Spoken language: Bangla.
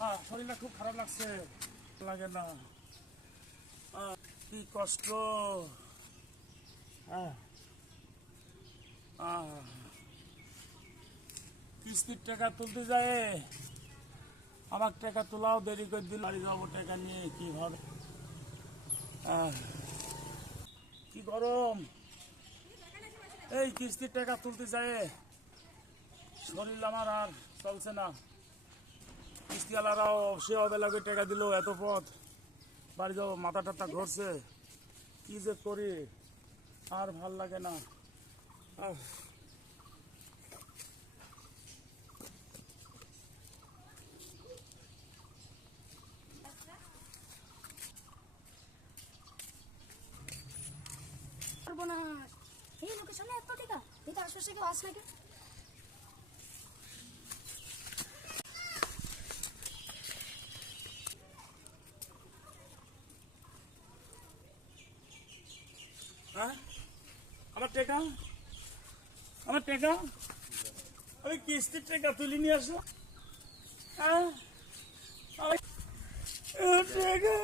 শরীরটা খুব খারাপ লাগছে, লাগে না, কি কষ্ট। কিস্তির টাকা তুলতে যায়, আমার টাকা তোলাও দেরি করে দিল, বাড়ি যাবো টাকা নিয়ে কিভাবে। কি গরম, এই কিস্তির টাকা তুলতে যায় শরীর আমার আর চলছে না। কিস্তিওয়ালারাও সে অবেলাকে টাকা দিল, এত পথ বাড়ি যাবো, মাথা টাথা ঘুরছে, কি যে করি আর ভাল লাগে না। এই লোকের সামনে এত টাকা, এটা আশেপাশে কেউ আস নাকি? আমার টাকা, আমার টাকা, আমি কিস্তির টাকা তুলে নিয়ে আসলাম। টাকা